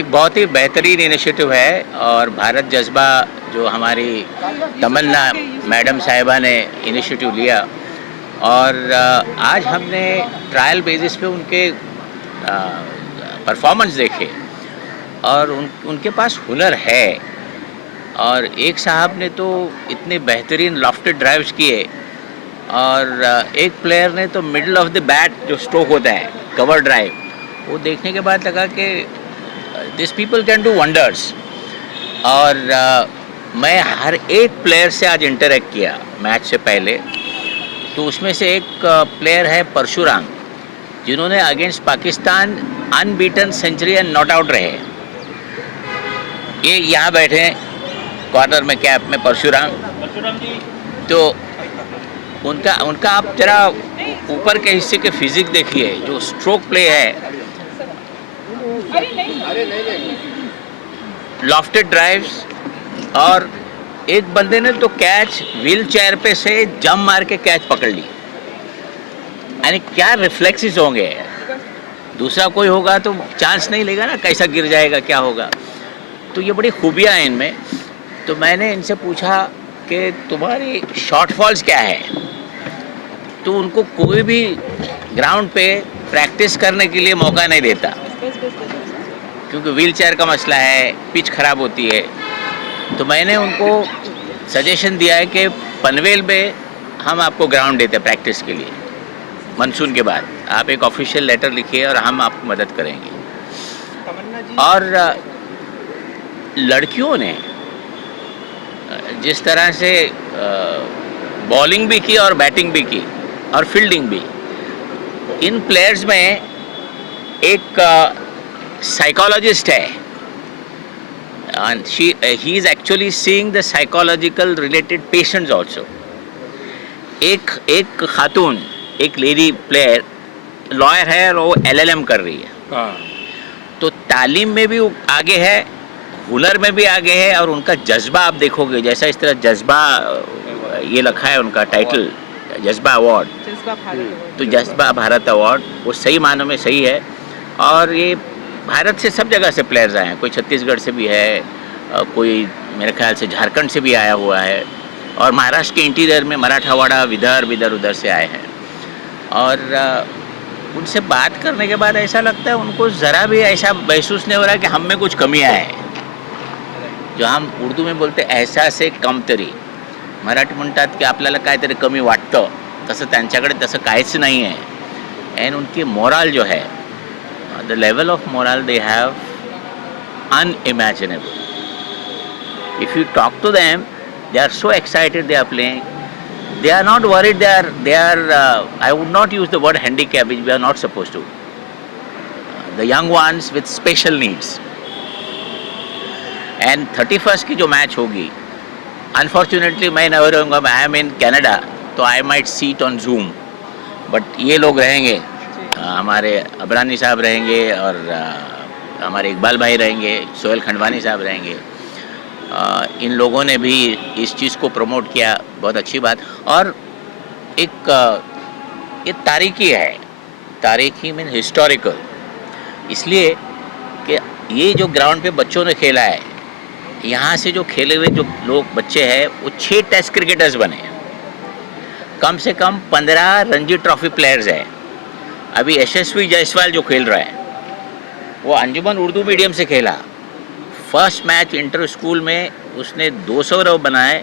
एक बहुत ही बेहतरीन इनिशिएटिव है और भारत जज्बा जो हमारी तमन्ना मैडम साहिबा ने इनिशिएटिव लिया और आज हमने ट्रायल बेसिस पे उनके परफॉर्मेंस देखे और उनके पास हुनर है। और एक साहब ने तो इतने बेहतरीन लॉफ्टेड ड्राइव्स किए और एक प्लेयर ने तो मिडल ऑफ द बैट जो स्ट्रोक होता है कवर ड्राइव, वो देखने के बाद लगा कि this people can do wonders. और मैं हर एक प्लेयर से आज इंटरेक्ट किया मैच से पहले, तो उसमें से एक प्लेयर है परशुराम, जिन्होंने against Pakistan unbeaten century and not out रहे। ये यहाँ बैठे हैं कॉर्नर में कैप में परशुराम जी। तो उनका आप जरा ऊपर के हिस्से के फिजिक देखिए, जो स्ट्रोक प्ले है, लॉफ्टेड ड्राइव्स, और एक बंदे ने तो कैच व्हील चेयर पे से जंप मार के कैच पकड़ ली। यानी क्या रिफ्लेक्सेस होंगे, दूसरा कोई होगा तो चांस नहीं लेगा ना, कैसा गिर जाएगा क्या होगा। तो ये बड़ी खूबियाँ हैं इनमें। तो मैंने इनसे पूछा कि तुम्हारी शॉर्टफॉल्स क्या है, तो उनको कोई भी ग्राउंड पे प्रैक्टिस करने के लिए मौका नहीं देता, क्योंकि व्हील चेयर का मसला है, पिच खराब होती है। तो मैंने उनको सजेशन दिया है कि पनवेल में हम आपको ग्राउंड देते हैं प्रैक्टिस के लिए, मानसून के बाद आप एक ऑफिशियल लेटर लिखिए और हम आपको मदद करेंगे। और लड़कियों ने जिस तरह से बॉलिंग भी की और बैटिंग भी की और फील्डिंग भी, इन प्लेयर्स में एक साइकोलॉजिस्ट है, and he is actually seeing the psychological related patients also. एक खातून, एक लेडी प्लेयर लॉयर है और वो LLM कर रही है। तो तालीम में भी आगे है, हुनर में भी आगे है, और उनका जज्बा आप देखोगे, जैसा इस तरह जज्बा ये लिखा है उनका टाइटल, जज्बा अवार्ड, तो जज्बा भारत अवार्ड वो सही मानों में सही है। और ये भारत से सब जगह से प्लेयर्स आए हैं, कोई छत्तीसगढ़ से भी है, कोई मेरे ख्याल से झारखंड से भी आया हुआ है, और महाराष्ट्र के इंटीरियर में मराठावाड़ा, विदर्भ, इधर उधर से आए हैं। और उनसे बात करने के बाद ऐसा लगता है उनको ज़रा भी ऐसा महसूस नहीं हो रहा कि हम में कुछ कमियां हैं, जो हम उर्दू में बोलते एहसास कमतरी। मराठी म्हणतात की आपल्याला काहीतरी कमी वाटतं, तसं त्यांच्याकडे तसं काहीच नाही आहे। एंड उनकी मोरल जो है, the level of morale they have, unimaginable. If you talk to them, they are so excited they are playing. They are not worried. They are I would not use the word handicap, which we are not supposed to. The young ones with special needs. And 31st की जो match होगी, unfortunately मैं नहीं रहूँगा, I am in Canada, तो I might see it on Zoom. But ये लोग रहेंगे, हमारे अबरानी साहब रहेंगे, और हमारे इकबाल भाई रहेंगे, सोहेल खंडवानी साहब रहेंगे। इन लोगों ने भी इस चीज़ को प्रमोट किया, बहुत अच्छी बात। और एक ये तारीखी है, तारीखी मीन हिस्टोरिकल, इसलिए कि ये जो ग्राउंड पे बच्चों ने खेला है, यहाँ से जो खेले हुए जो लोग बच्चे हैं वो 6 टेस्ट क्रिकेटर्स बने, कम से कम 15 रणजी ट्रॉफी प्लेयर्स हैं। अभी यशस्वी जायसवाल जो खेल रहा है वो अंजुमन उर्दू मीडियम से खेला, फर्स्ट मैच इंटर स्कूल में उसने 200 रन बनाए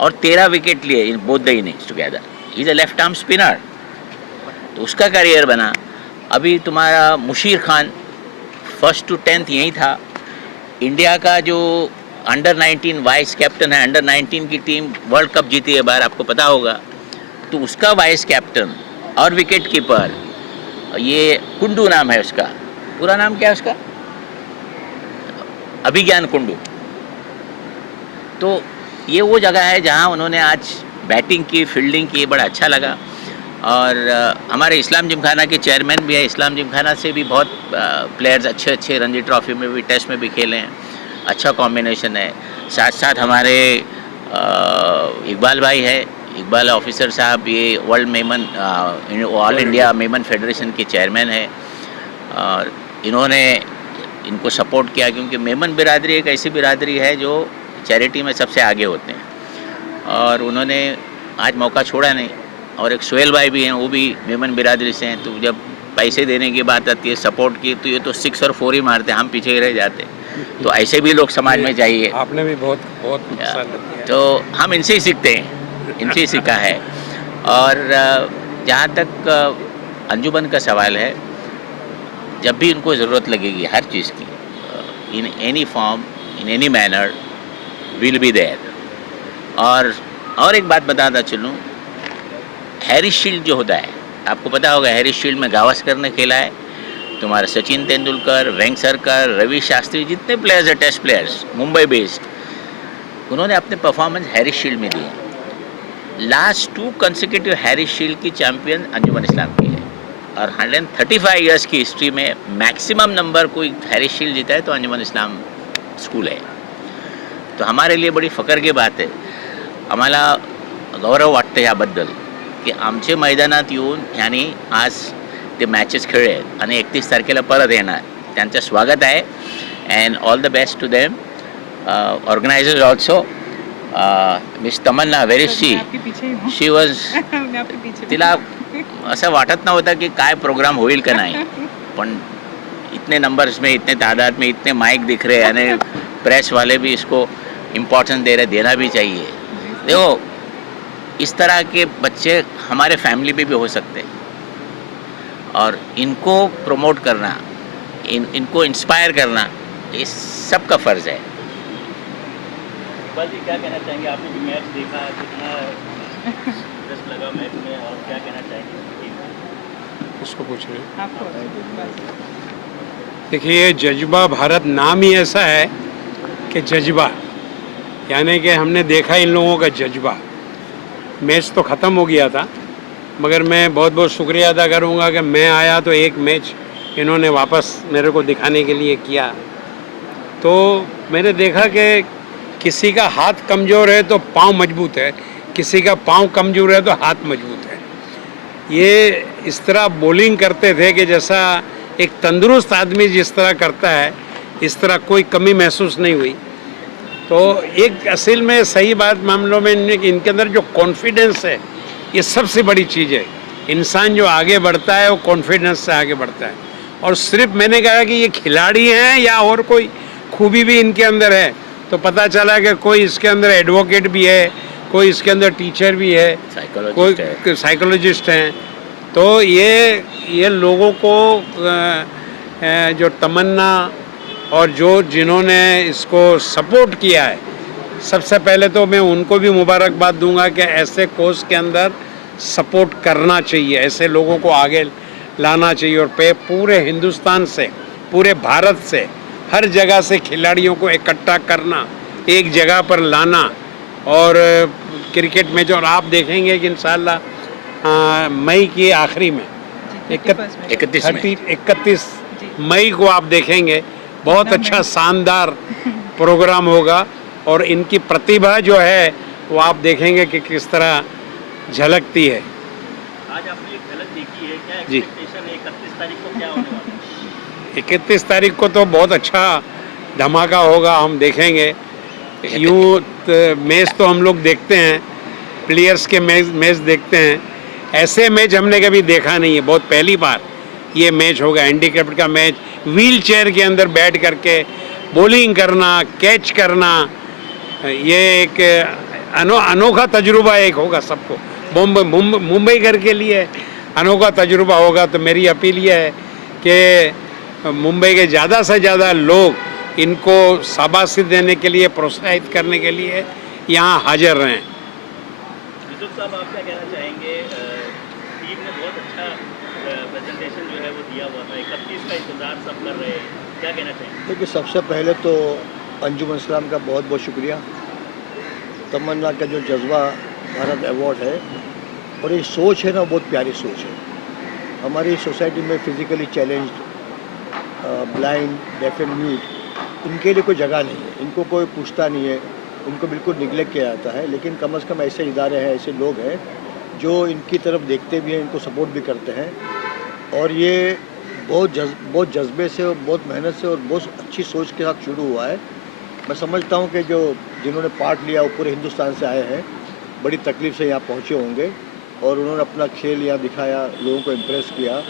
और 13 विकेट लिए in both the innings together. He is a left arm spinner, तो उसका करियर बना। अभी तुम्हारा Musheer Khan first to 10th यहीं था। इंडिया का जो अंडर 19 वाइस कैप्टन है, अंडर 19 की टीम वर्ल्ड कप जीती है बार, आपको पता होगा, तो उसका वाइस कैप्टन और विकेट कीपर, ये कुंडू नाम है उसका, पूरा नाम क्या है उसका, अभिज्ञान कुंडू। तो ये वो जगह है जहाँ उन्होंने आज बैटिंग की, फील्डिंग की, बड़ा अच्छा लगा। और हमारे इस्लाम जिमखाना के चेयरमैन भी है, इस्लाम जिमखाना से भी बहुत प्लेयर्स अच्छे रणजी ट्रॉफी में भी, टेस्ट में भी खेले हैं, अच्छा कॉम्बिनेशन है। साथ साथ हमारे इकबाल भाई है, इकबाल ऑफिसर साहब, ये world Memon, all India Memon federation के चेयरमैन है। और इन्होंने इनको सपोर्ट किया, क्योंकि मेमन बिरादरी एक ऐसी बिरादरी है जो चैरिटी में सबसे आगे होते हैं, और उन्होंने आज मौका छोड़ा नहीं। और एक सोहेल भाई भी हैं, वो भी मेमन बिरादरी से हैं, तो जब पैसे देने की बात आती है, सपोर्ट की, तो ये तो 6 और 4 ही मारते, हम पीछे ही रह जाते। तो ऐसे भी लोग समाज में चाहिए। आपने भी बहुत बहुत नुकसान किया। तो हम इनसे ही सीखते हैं, इनसे ही सीखा है। और जहाँ तक अंजुमन का सवाल है, जब भी इनको ज़रूरत लगेगी हर चीज़ की, in any form, in any manner, will be there. और एक बात बताता चलूँ, हैरिस शील्ड जो होता है, आपको पता होगा, हैरिस शील्ड में गावस्कर ने खेला है, तुम्हारा सचिन तेंदुलकर, वेंकसरकर, रवि शास्त्री, जितने प्लेयर्स हैं टेस्ट प्लेयर्स मुंबई बेस्ड, उन्होंने अपने परफॉर्मेंस हैरिस शील्ड में दिए। लास्ट 2 कंसेक्यूटिव हैरिस शील्ड की चैंपियन अंजुमन इस्लाम की है, और 135 इयर्स की हिस्ट्री में मैक्सिमम नंबर कोई हैरिस शील्ड जीता है तो अंजुमन इस्लाम स्कूल है। तो हमारे लिए बड़ी फकर की बात आहे, आम्हाला गौरव वाटतं याबद्दल की आमचे मैदानात येऊन यांनी आज ते मॅचेस खेळले आणि 31 तारखेला परत येणार. त्यांचं स्वागत आहे and all the best to them. Organisers also miss Tamanna where she was, तिला असं वाटत नव्हतं की काय प्रोग्राम होईल का नाही, पण इतने नंबर्स में, इतने तादाद में, इतने माइक दिख रहे हैं, प्रेस वाले भी इसको इम्पोर्टेंस दे रहे, देना भी चाहिए. देखो, इस तरह के बच्चे हमारे फैमिली में भी हो सकते हैं, और इनको प्रमोट करना, इनको इंस्पायर करना, ये सबका फ़र्ज़ है. इकबाल जी, क्या कहना चाहेंगे? आपने भी मैच देखा, कितना इंटरेस्ट लगा मैच में, और क्या कहना चाहेंगे? उसको पूछ रहे देखिए, जज्बा भारत नाम ही ऐसा है कि जज्बा, यानी कि हमने देखा इन लोगों का जज्बा. मैच तो ख़त्म हो गया था, मगर मैं बहुत बहुत शुक्रिया अदा करूँगा कि मैं आया तो एक मैच इन्होंने वापस मेरे को दिखाने के लिए किया. तो मैंने देखा कि किसी का हाथ कमज़ोर है तो पाँव मजबूत है, किसी का पाँव कमज़ोर है तो हाथ मजबूत है. ये इस तरह बॉलिंग करते थे कि जैसा एक तंदुरुस्त आदमी जिस तरह करता है, इस तरह कोई कमी महसूस नहीं हुई. तो एक असल में सही बात मामलों में इनके अंदर जो कॉन्फिडेंस है, ये सबसे बड़ी चीज़ है. इंसान जो आगे बढ़ता है वो कॉन्फिडेंस से आगे बढ़ता है. और सिर्फ मैंने कहा कि ये खिलाड़ी हैं या और कोई खूबी भी इनके अंदर है, तो पता चला कि कोई इसके अंदर एडवोकेट भी है, कोई इसके अंदर टीचर भी है, कोई साइकोलॉजिस्ट हैं. तो ये लोगों को जो तमन्ना और जिन्होंने इसको सपोर्ट किया है, सबसे पहले तो मैं उनको भी मुबारकबाद दूंगा कि ऐसे कोर्स के अंदर सपोर्ट करना चाहिए, ऐसे लोगों को आगे लाना चाहिए. और पूरे हिंदुस्तान से, पूरे भारत से, हर जगह से खिलाड़ियों को इकट्ठा करना, एक जगह पर लाना. और क्रिकेट मैच, और आप देखेंगे कि इंशाल्लाह मई की आखिरी में 31 मई को आप देखेंगे, बहुत अच्छा शानदार प्रोग्राम होगा. और इनकी प्रतिभा जो है वो आप देखेंगे कि किस तरह झलकती है. आज आपने एक झलक देखी है, क्या जी. एक्सपेक्टेशन है 31 तारीख को क्या होने वाला है? 31 तारीख को तो बहुत अच्छा धमाका होगा, हम देखेंगे. यूँ मैच तो हम लोग देखते हैं, प्लेयर्स के मैच देखते हैं. ऐसे मैच हमने कभी देखा नहीं है, बहुत पहली बार ये मैच होगा. हैंडीकैप्ड का मैच, व्हील चेयर के अंदर बैठ करके बॉलिंग करना, कैच करना, ये एक अनोखा तजुर्बा एक होगा सबको. मुंबई घर के लिए अनोखा तजुर्बा होगा. तो मेरी अपील ये है कि मुंबई के ज़्यादा से ज़्यादा लोग इनको शाबाशी देने के लिए, प्रोत्साहित करने के लिए यहाँ हाजिर रहें. यूसुफ साहब, आप क्या कहना चाहेंगे? टीम ने बहुत अच्छा प्रेजेंटेशन जो है वो दिया हुआ था, 31 का इंतज़ार सब कर रहे हैं, क्या कहना चाहेंगे? देखिए, सबसे पहले तो अंजुमन इस्लाम का बहुत बहुत शुक्रिया. तमन्ना का जो जज्बा भारत अवार्ड है, और ये सोच है ना, बहुत प्यारी सोच है. हमारी सोसाइटी में physically challenged, blind, deaf and mute, इनके लिए कोई जगह नहीं है. इनको कोई पूछता नहीं है, इनको बिल्कुल निगलेक्ट किया जाता है. लेकिन कम से कम ऐसे इदारे हैं, ऐसे लोग हैं जो इनकी तरफ देखते भी हैं, इनको सपोर्ट भी करते हैं. और ये बहुत जज्बे से और बहुत मेहनत से और बहुत अच्छी सोच के साथ शुरू हुआ है। मैं समझता हूँ कि जिन्होंने पार्ट लिया वो पूरे हिंदुस्तान से आए हैं, बड़ी तकलीफ से यहाँ पहुँचे होंगे और उन्होंने अपना खेल यहाँ दिखाया, लोगों को इम्प्रेस किया।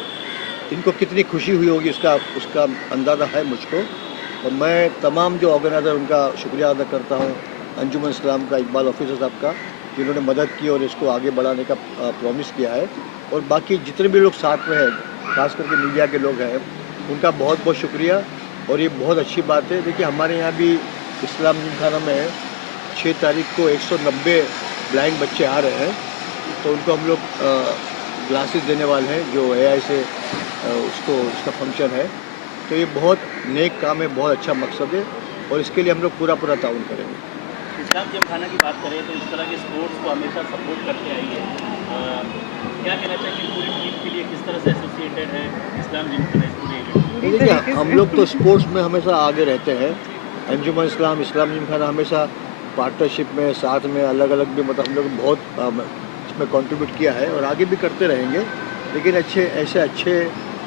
इनको कितनी खुशी हुई होगी उसका अंदाज़ा है मुझको। और मैं तमाम जो ऑर्गेनाइज़र उनका शुक्रिया अदा करता हूँ, अंजुमन इस्लाम का, इकबाल ऑफिसर साहब का, जिन्होंने मदद की और इसको आगे बढ़ाने का प्रॉमिस किया है। और बाकी जितने भी लोग साथ में हैं, खास करके मीडिया के लोग हैं, उनका बहुत बहुत शुक्रिया। और ये बहुत अच्छी बात है। देखिए हमारे यहाँ भी इस्लाम जिमखाना में 6 तारीख को 190 ब्लाइंड बच्चे आ रहे हैं, तो उनको हम लोग ग्लासेस देने वाले हैं, जो AI से उसका फंक्शन है। तो ये बहुत नेक काम है, बहुत अच्छा मकसद है और इसके लिए हम लोग पूरा ताउन करेंगे। इस्लाम जिमखाना की बात करें तो इस तरह के स्पोर्ट्स को हमेशा सपोर्ट करते आई है। क्या कहना चाहिए पूरी टीम के लिए, किस तरह से एसोसिएटेड है इस्लाम जिमखाना इस पूरे इवेंट? देखिए हम लोग तो स्पोर्ट्स में हमेशा आगे रहते हैं। अंजुमन इस्लाम जिमखाना हमेशा पार्टनरशिप में, साथ में, अलग अलग भी, मतलब हम लोग बहुत इसमें कंट्रीब्यूट किया है और आगे भी करते रहेंगे। लेकिन ऐसे अच्छे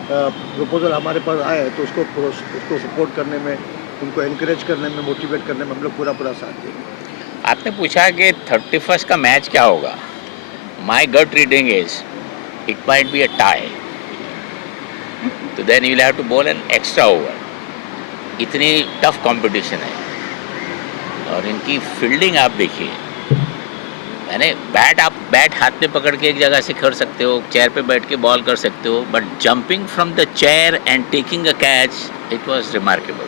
प्रपोजल हमारे पास आए हैं तो उसको सपोर्ट करने में, उनको इनकरेज करने में, मोटिवेट करने में हम लोग पूरा साथ देंगे। आपने पूछा कि 31st का मैच क्या होगा। My gut reading is it might be a tie, तो then you will have to bowl an extra over. इतनी टफ कंपटीशन है और इनकी फील्डिंग आप देखिए, यानी आप बैट हाथ में पकड़ के एक जगह से कर सकते हो, चेयर पे बैठ के बॉल कर सकते हो, but jumping from the chair and taking a catch, it was remarkable.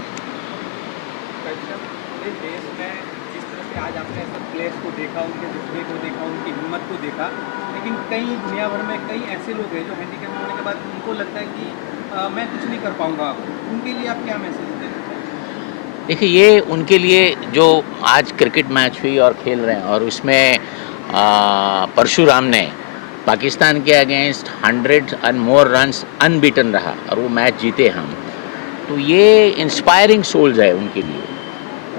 पूरे देश में जिस तरह से आज आपने सब प्लेयर्स को देखा, उनके जज्बे को देखा, उनकी हिम्मत को देखा, लेकिन कई दुनिया भर में कई ऐसे लोग हैं जो हैंडीकैप होने के बाद उनको लगता है कि मैं कुछ नहीं कर पाऊँगा। उनके लिए आप क्या मैसेज देना चाहेंगे? देखिए ये उनके लिए जो आज क्रिकेट मैच हुई और खेल रहे हैं और उसमें परशुराम ने पाकिस्तान के against 100 and more runs unbeaten रहा और वो मैच जीते हम, तो ये इंस्पायरिंग सोल्स है उनके लिए।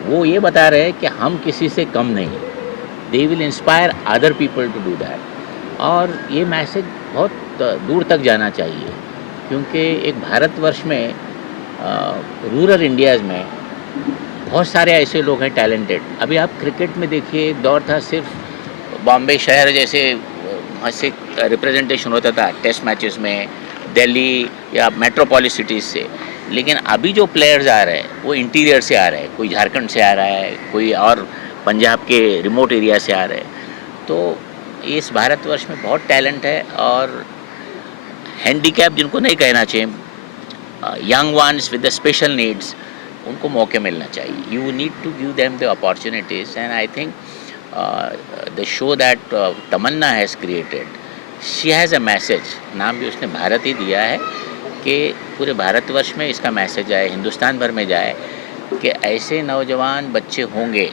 वो ये बता रहे हैं कि हम किसी से कम नहीं, they will inspire other people to do that. और ये मैसेज बहुत दूर तक जाना चाहिए, क्योंकि एक भारतवर्ष में रूरल इंडियाज़ में बहुत सारे ऐसे लोग हैं टैलेंटेड। अभी आप क्रिकेट में देखिए, एक दौर था सिर्फ बॉम्बे शहर जैसे वहाँ से रिप्रेजेंटेशन होता था टेस्ट मैचेस में, दिल्ली या मेट्रोपॉलिस सिटीज़ से। लेकिन अभी जो प्लेयर्स आ रहे हैं वो इंटीरियर से आ रहे हैं, कोई झारखंड से आ रहा है, कोई और पंजाब के रिमोट एरिया से आ रहे हैं। तो इस भारतवर्ष में बहुत टैलेंट है और हैंडीकैप जिनको नहीं कहना चाहिए, young ones with the special needs, उनको मौके मिलना चाहिए। You need to give them the opportunities and I think the show that Tamanna has created, she has a message, नाम भी उसने भारत ही दिया है, कि पूरे भारतवर्ष में इसका मैसेज जाए, हिंदुस्तान भर में जाए कि ऐसे नौजवान बच्चे होंगे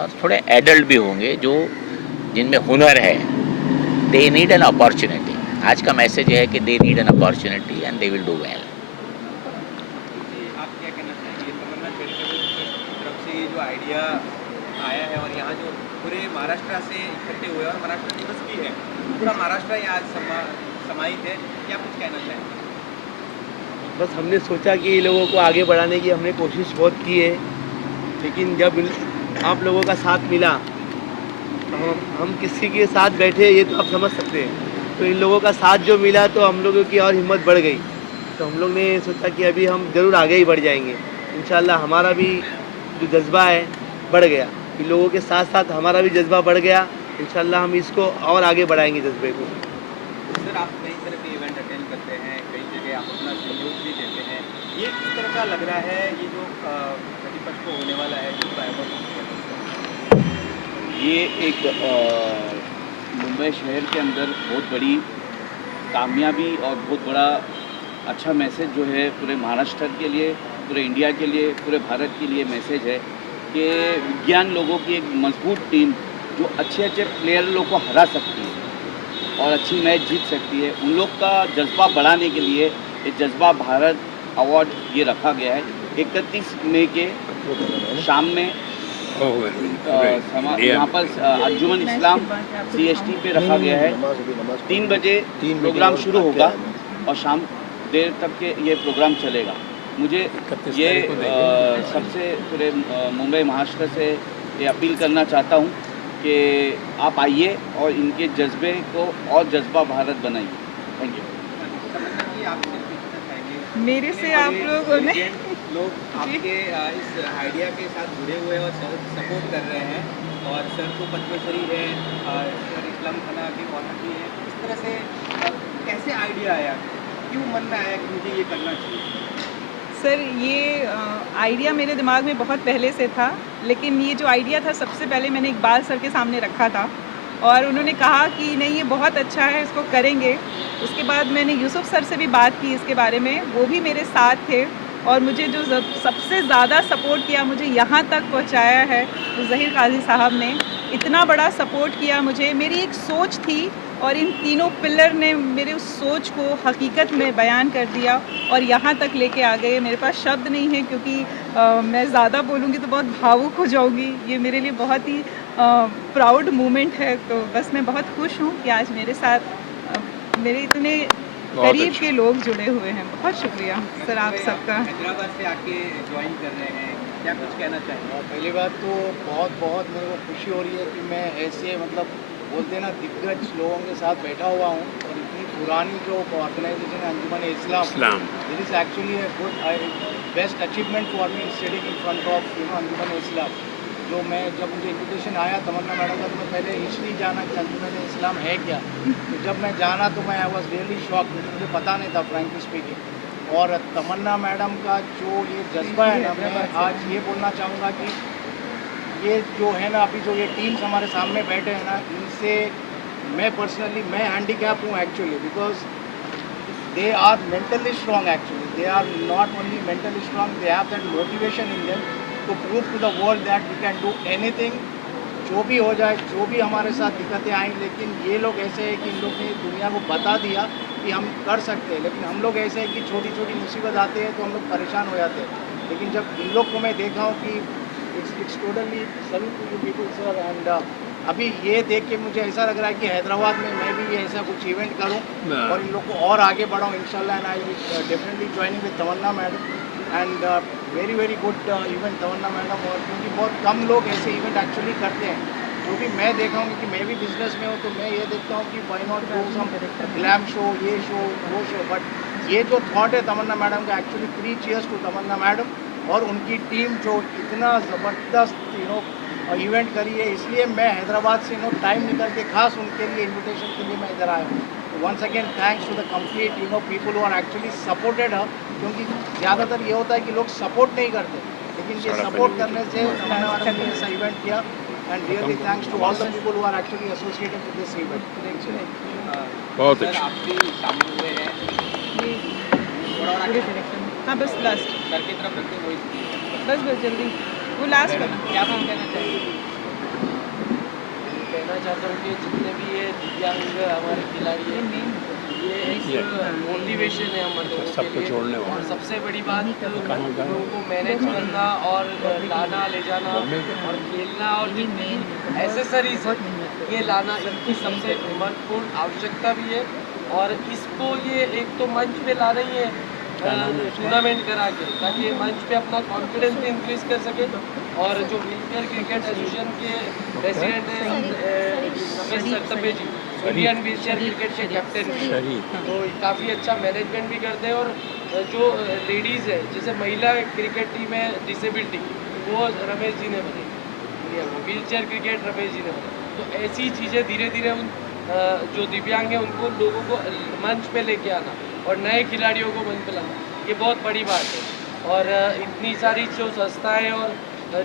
और थोड़े एडल्ट भी होंगे जो जिनमें हुनर है, दे नीड एन अपॉर्चुनिटी। आज का मैसेज है कि they need an opportunity and they will do well. आप क्या कहना चाहिए, तमन्ना चैरिटेबल ट्रस्ट की तरफ से ये जो आइडिया आया है और यहाँ जो पूरे महाराष्ट्र से इकट्ठे हुए और महाराष्ट्र दिवस भी है, पूरा महाराष्ट्र यहाँ समाहित है, क्या कुछ कहना चाहेंगे? बस हमने सोचा कि ये लोगों को आगे बढ़ाने की हमने कोशिश बहुत की है, लेकिन जब आप लोगों का साथ मिला तो हम किसी के साथ बैठे ये तो आप समझ सकते हैं। तो इन लोगों का साथ जो मिला तो हम लोगों की और हिम्मत बढ़ गई। तो हम लोग ने सोचा कि अभी हम ज़रूर आगे ही बढ़ जाएंगे इंशाल्लाह। हमारा भी जो जज्बा है बढ़ गया, इन लोगों के साथ साथ हमारा भी जज्बा बढ़ गया। इंशाल्लाह हम इसको और आगे बढ़ाएंगे जज्बे को। सर आप कई तरह के इवेंट अटेंड करते हैं, कई जगह आप अपना सहयोग भी देते हैं, ये किस तरह का लग रहा है ये जो 31 को होने वाला है जिसका ये एक मुंबई शहर के अंदर बहुत बड़ी कामयाबी और बहुत बड़ा अच्छा मैसेज जो है पूरे महाराष्ट्र के लिए, पूरे इंडिया के लिए, पूरे भारत के लिए मैसेज है कि विज्ञान लोगों की एक मजबूत टीम जो अच्छे प्लेयर लोग को हरा सकती है और अच्छी मैच जीत सकती है, उन लोग का जज्बा बढ़ाने के लिए ये जज्बा भारत अवार्ड ये रखा गया है। 31 मई के शाम में यहाँ पर अंजुमन इस्लाम CST पे रखा गया है। 3 बजे प्रोग्राम शुरू होगा और शाम देर तक के ये प्रोग्राम चलेगा। मुझे 31 ये तारीख को देंगे। सबसे पूरे मुंबई महाराष्ट्र से ये अपील करना चाहता हूँ कि आप आइए और इनके जज्बे को और जज्बा भारत बनाइए। Thank you. तमन्ना जी, आपसे पूछना चाहेंगे, मेरे से इतने आप बड़े लोगों ने legend लोग आपके इस आइडिया के साथ जुड़े हुए हैं और सपोर्ट कर रहे हैं, और सर को पद्मश्री है, सर इस्लाम खाना की ऑनर भी है। इस तरह से कैसे आइडिया आया, क्यों मन में आया कि मुझे ये करना चाहिए? सर ये आइडिया मेरे दिमाग में बहुत पहले से था, लेकिन ये जो आइडिया था सबसे पहले मैंने इकबाल सर के सामने रखा था और उन्होंने कहा कि नहीं ये बहुत अच्छा है, इसको करेंगे। उसके बाद मैंने यूसुफ सर से भी बात की इसके बारे में, वो भी मेरे साथ थे और मुझे जो सबसे ज़्यादा सपोर्ट किया, मुझे यहाँ तक पहुँचाया है, वो ज़हीर काजी साहब ने इतना बड़ा सपोर्ट किया मुझे। मेरी एक सोच थी और इन तीनों पिलर ने मेरे उस सोच को हकीकत में बयान कर दिया और यहाँ तक लेके आ गए। मेरे पास शब्द नहीं है क्योंकि मैं ज़्यादा बोलूँगी तो बहुत भावुक हो जाऊँगी। ये मेरे लिए बहुत ही प्राउड मोमेंट है। तो बस मैं बहुत खुश हूँ कि आज मेरे साथ मेरे इतने करीब के लोग जुड़े हुए हैं। बहुत शुक्रिया सर आप सबका। हैदराबाद से आके ज्वाइन कर रहे हैं, क्या कुछ कहना चाहेंगे? पहली बात तो बहुत मेरे को खुशी हो रही है कि मैं ऐसे मतलब बोलते हैं ना दिग्गज लोगों के साथ बैठा हुआ हूँ और इतनी पुरानी जो ऑर्गेनाइजेशन है Anjuman Islam, this is actually a good best achievement for me sitting in front of Anjuman Islam. जो मैं जब मुझे इन्विटेशन आया तमन्ना मैडम का, तो मैं पहले हिस्ट्री जाना कि अंजुमन इस्लाम है क्या। तो जब मैं जाना तो मैं आई वॉज रियली शॉक, मुझे पता नहीं था फ्रैंकली स्पीकिंग। और तमन्ना मैडम का जो ये जज्बा है ना, मैं आज ये बोलना चाहूँगा कि ये जो है ना अभी जो ये टीम्स हमारे सामने बैठे हैं ना, इनसे मैं पर्सनली मैं हैंडीकैप हूँ actually, because they are mentally strong actually, they are not only mentally strong, they have that motivation in them to prove to the world that we can do anything. जो भी हो जाए, जो भी हमारे साथ दिक्कतें आएँ, लेकिन ये लोग ऐसे हैं कि इन लोग ने दुनिया को बता दिया कि हम कर सकते हैं। लेकिन हम लोग ऐसे हैं कि छोटी छोटी मुसीबत आती है तो हम लोग परेशान हो जाते हैं। लेकिन जब इन लोग को मैं देखा हूँ कि it's totally salute to you people sir. And अभी ये देख के मुझे ऐसा लग रहा है कि हैदराबाद में मैं भी ये ऐसा कुछ इवेंट करूं और इन लोग को और आगे बढ़ाऊं इंशाल्लाह। And I will definitely joining with Tamanna madam and very good event Tamanna madam. और क्योंकि बहुत कम लोग ऐसे इवेंट एक्चुअली करते हैं, जो भी मैं देखा हूँ कि मैं भी बिजनेस में हूँ, तो मैं ये देखता हूँ कि why not do some glam show, ये शो वो शो। बट ये जो थॉट है तमन्ना मैडम का, actually 3 cheers to Tamanna madam और उनकी टीम जो इतना ज़बरदस्त इवेंट करी है। इसलिए मैं हैदराबाद से टाइम निकल के खास उनके लिए इनविटेशन के लिए मैं इधर आया हूँ। तो once again thanks to the complete people who are actually supported her. क्योंकि ज़्यादातर ये होता है कि लोग सपोर्ट नहीं करते, लेकिन ये सपोर्ट करने से तमन्ना मैडम ने ऐसा इवेंट किया। And really thanks to all the people who are actually associated with this event. बहुत सर आप भी शामिल हुए हैं, थोड़ा और आगे हाँ बस लास्ट, सर की तरफ रखते हुए बस जल्दी वो लास्ट वाला। क्या कुछ कहना चाहिए? कहना चाहता हूँ कि जितने भी ये दिव्यांग हमारे खिलाड़ी हैं, ये एक मोटिवेशन है हमारे लोगों के सबको लिए। जोड़ने वाला। और सबसे बड़ी बात कहाँ गए? लोगों को मैनेज करना और लाना ले जाना और खेलना और जितनी एसेसरीज ये लाना, इनकी सबसे महत्वपूर्ण आवश्यकता भी है। और इसको ये एक तो मंच पे ला रही है टूर्नामेंट करा के, ताकि ये मंच पे अपना कॉन्फिडेंस भी इंक्रीज कर सके। और जो व्हीलचेयर क्रिकेट एसोसिएशन के प्रेसिडेंट हैं रमेश सरतपे जी, इंडियन व्हीलचेयर क्रिकेट के कैप्टन भी, तो काफ़ी अच्छा मैनेजमेंट भी करते हैं। और जो लेडीज़ है, जैसे महिला क्रिकेट टीम है डिसेबिलिटी, वो रमेश जी ने बनाई, व्हीलचेयर क्रिकेट रमेश जी ने बनाई। तो ऐसी चीज़ें धीरे धीरे उन जो दिव्यांग हैं उनको लोगों को मंच पे लेके आना और नए खिलाड़ियों को मंच पे लाना, ये बहुत बड़ी बात है। और इतनी सारी जो संस्थाएं और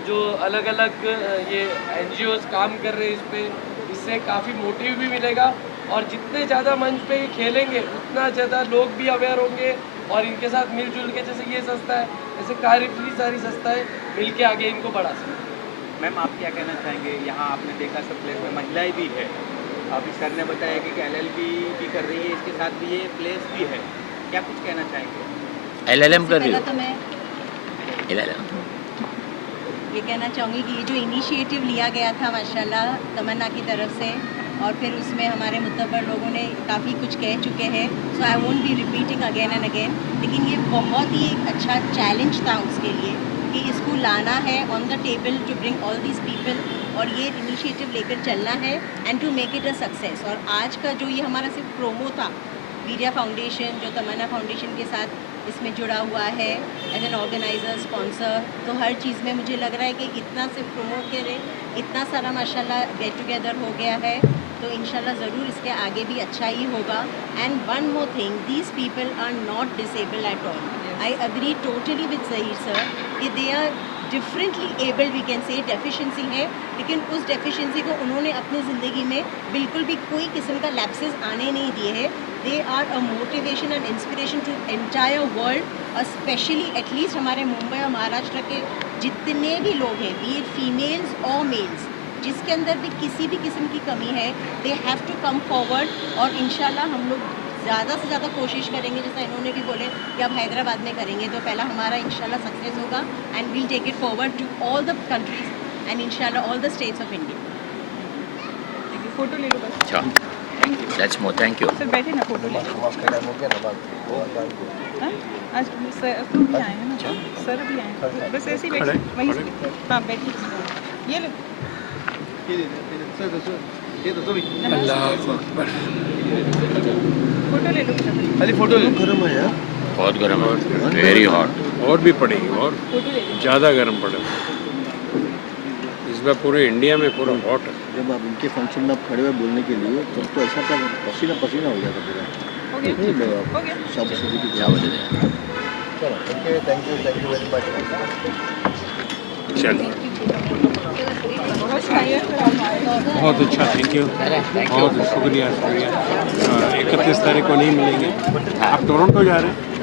जो अलग अलग ये NGOs काम कर रहे हैं इस पर, इससे काफ़ी मोटिव भी मिलेगा। और जितने ज़्यादा मंच पे ये खेलेंगे उतना ज़्यादा लोग भी अवेयर होंगे और इनके साथ मिलजुल के, जैसे ये संस्था है, ऐसे इतनी सारी संस्थाएँ मिल के आगे इनको बढ़ा सकते हैं। मैम आप क्या कहना चाहेंगे? यहाँ आपने देखा सब प्लेस में महिलाएं भी है, अभी सर ने बताया कि LLB भी कर रही है, इसके साथ भी ये प्लेस भी है, क्या कुछ कहना चाहेंगे? LLM कर रही पहला हो? तो मैं LLM ये कहना चाहूँगी कि ये जो इनिशिएटिव लिया गया था माशाल्लाह तमन्ना की तरफ से, और फिर उसमें हमारे मुतबर लोगों ने काफ़ी कुछ कह चुके हैं, so I won't be repeating again and again. लेकिन ये बहुत ही एक अच्छा चैलेंज था उसके लिए कि इसको लाना है on the table to bring all these people और ये इनिशिएटिव लेकर चलना है and to make it a success. और आज का जो ये हमारा सिर्फ प्रोमो था, वीडिया फाउंडेशन जो तमन्ना फाउंडेशन के साथ इसमें जुड़ा हुआ है एज एन ऑर्गेनाइज़र स्पॉन्सर, तो हर चीज़ में मुझे लग रहा है कि इतना सिर्फ प्रोमो करे, इतना सारा माशाल्लाह गेट टुगेदर हो गया है, तो इंशाल्लाह ज़रूर इसके आगे भी अच्छा ही होगा। And one more thing, these people are not disable at all. I agree totally with Zaheer sir कि they are differently abled, we can say deficiency है, लेकिन उस डेफिशिएंसी को उन्होंने अपनी ज़िंदगी में बिल्कुल भी कोई किस्म का लैप्सेस आने नहीं दिए हैं। They are a motivation and inspiration to entire world, specially at least हमारे मुंबई और महाराष्ट्र के जितने भी लोग हैं, be it females or males, जिसके अंदर भी किसी भी किस्म की कमी है, they have to come forward. और इंशाल्लाह हम लोग ज़्यादा से ज़्यादा कोशिश करेंगे, जैसा इन्होंने भी बोले कि अब हैदराबाद में करेंगे, तो पहला हमारा इंशाल्लाह सक्सेस होगा and we'll take it forward to all the countries and इंशाल्लाह all the states of India. Photo ले लो बस। अच्छा, that's more, thank you. Sir बैठे ना, फोटो ले लो। हाँ? आज सर तो भी आए हैं ना, सर भी आए हैं, बस ऐसे ही बैठे वहीं से। हाँ बैठिए, ये लो। अल्लाह अकबर। फोटो ले लो। खाली फोटो ले। गर्म है यार, बहुत गर्म है, वेरी हॉट। और भी पड़ेगी, और फोटो ले लो। ज़्यादा गर्म पड़ेगा। इस बार पूरे इंडिया में पूरा हॉट है। जब आप इनके फंक्शन में आप खड़े हुए बोलने के लिए, तब तो ऐसा था पसीना पसीना हो गया था पूरा। हो गया, नहीं लो आप हो गया। शाबाश की क्या बोले थे? चलो, थैंक यू वेरी मच। चलिए, बहुत शायर बहुत अच्छा, थैंक यू, बहुत शुक्रिया शुक्रिया। 31 तारीख को नहीं मिलेंगे। आप टोरंटो जा रहे हैं?